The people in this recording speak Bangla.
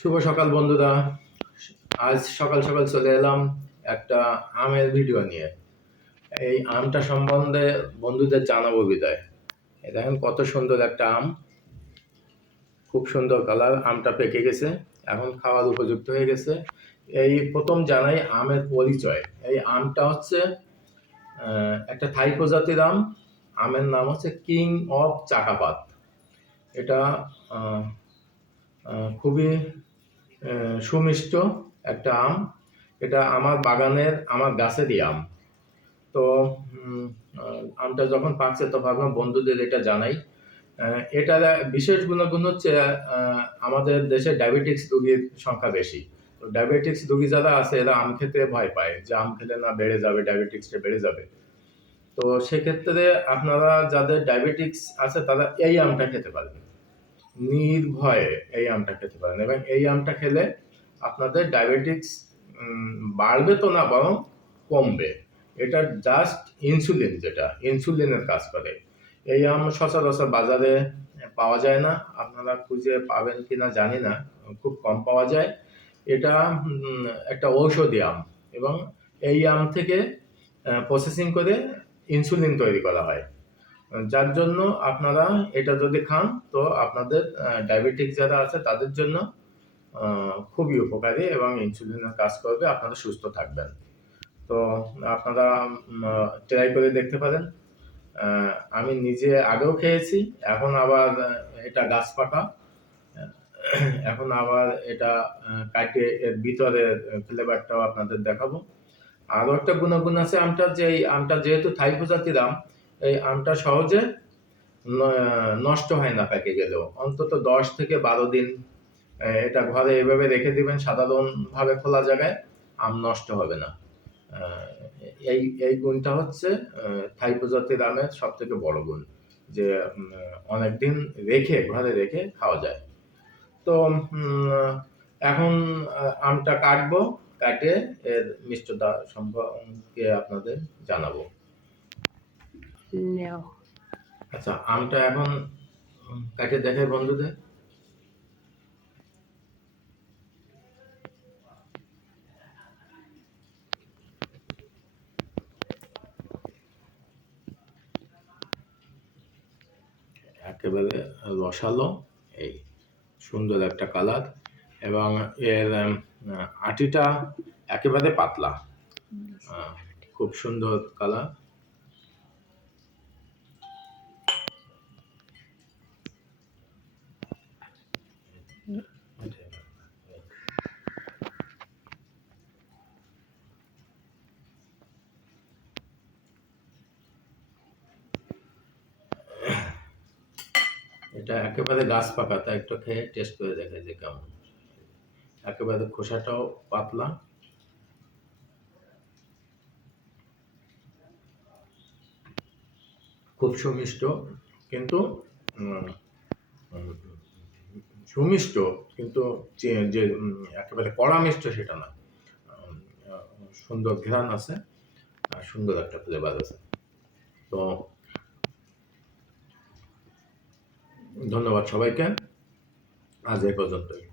শুভ সকাল বন্ধুরা। আজ সকাল সকাল চলে এলাম একটা আমের ভিডিও নিয়ে। এই আমটা সম্বন্ধে বন্ধুদের জানাব বিদায়। দেখেন কত সুন্দর একটা আম। খুব সুন্দর কালার, আমটা পেকে গেছে, এখন খাওয়ার উপযুক্ত হয়ে গেছে। এই প্রথম জানাই আমের পরিচয়। এই আমটা হচ্ছে একটা থাই প্রজাতির আম। আমের নাম হচ্ছে কিং অফ চাকাপাত। এটা খুবই সুমিষ্ট একটা আম। এটা আমার বাগানের, আমার গাছেরই আম। তো আমটা যখন পাকছে তো ভাবলাম বন্ধুদের এটা জানাই। এটার বিশেষ গুণগুণ হচ্ছে আমাদের দেশে ডায়াবেটিক্স রোগীর সংখ্যা বেশি। তো ডায়াবেটিক্স রোগী যারা আছে, এরা আম খেতে ভয় পায় যে আম খেলে না বেড়ে যাবে, ডায়াবেটিক্সটা বেড়ে যাবে। তো সেক্ষেত্রে আপনারা যাদের ডায়াবেটিক্স আছে তারা এই আমটা খেতে পারবেন। নির্ভয়ে এই আমটা খেতে পারেন এবং এই আমটা খেলে আপনাদের ডায়াবেটিক্স বাড়বে তো না, বরং কমবে। এটা জাস্ট ইনসুলিন যেটা ইনসুলিনের কাজ করে। এই আম সচরাচর বাজারে পাওয়া যায় না। আপনারা খুঁজে পাবেন কি না জানি না, খুব কম পাওয়া যায়। এটা একটা ঔষধি আম এবং এই আম থেকে প্রসেসিং করে ইনসুলিন তৈরি করা হয়। যার জন্য আপনারা এটা যদি খান, তো আপনাদের ডায়াবেটিক যারা আছে তাদের জন্য খুবই উপকারী এবং ইনসুলিনের কাজ করবে, আপনারা সুস্থ থাকবেন। তো আপনারা ট্রাই করে দেখতে পারেন। আমি নিজে আগেও খেয়েছি, এখন আবার এটা গাছ পাকা এখন আবার এটা কাটে, এর ভিতরে ফ্লেভারটাও আপনাদের দেখাবো। আরও একটা গুণাগুণ আছে আমটা যে আমটা যেহেতু থাই প্রজাতির আম এই আমটা সহজে নষ্ট হয় না প্যাকে গেলেও। অন্তত দশ থেকে বারো দিন এটা ঘরে এভাবে রেখে দিবেন, সাধারণভাবে খোলা জায়গায়, আম নষ্ট হবে না। এই এই গুণটা হচ্ছে থাই প্রজাতির আমের সব থেকে বড় গুণ, যে অনেক দিন রেখে, ঘরে রেখে খাওয়া যায়। তো এখন আমটা কাটবো, কাটে, এর মিষ্টতা সম্পর্কে আপনাদের জানাব। নাও আচ্ছা আমটা এখন কাটে দেখে বন্ধুদের। একেবারে রসালো এই সুন্দর একটা কালার। এবং এর আটিটা একেবারে পাতলা। খুব সুন্দর কালার। এটা একেবারে গাছ পাকা তা একটু খেয়ে টেস্ট করে দেখে যে কেমন। একেবারে খোসাটাও পাতলা। খুব সুমিষ্ট, কিন্তু সুমিষ্ট, কিন্তু যে একেবারে কড়া মিষ্ট সেটা না। সুন্দর ঘ্রাণ আছে আর সুন্দর একটা ফ্লেভার আছে। তো ধন্যবাদ সবাইকে। আজ এ পর্যন্তই।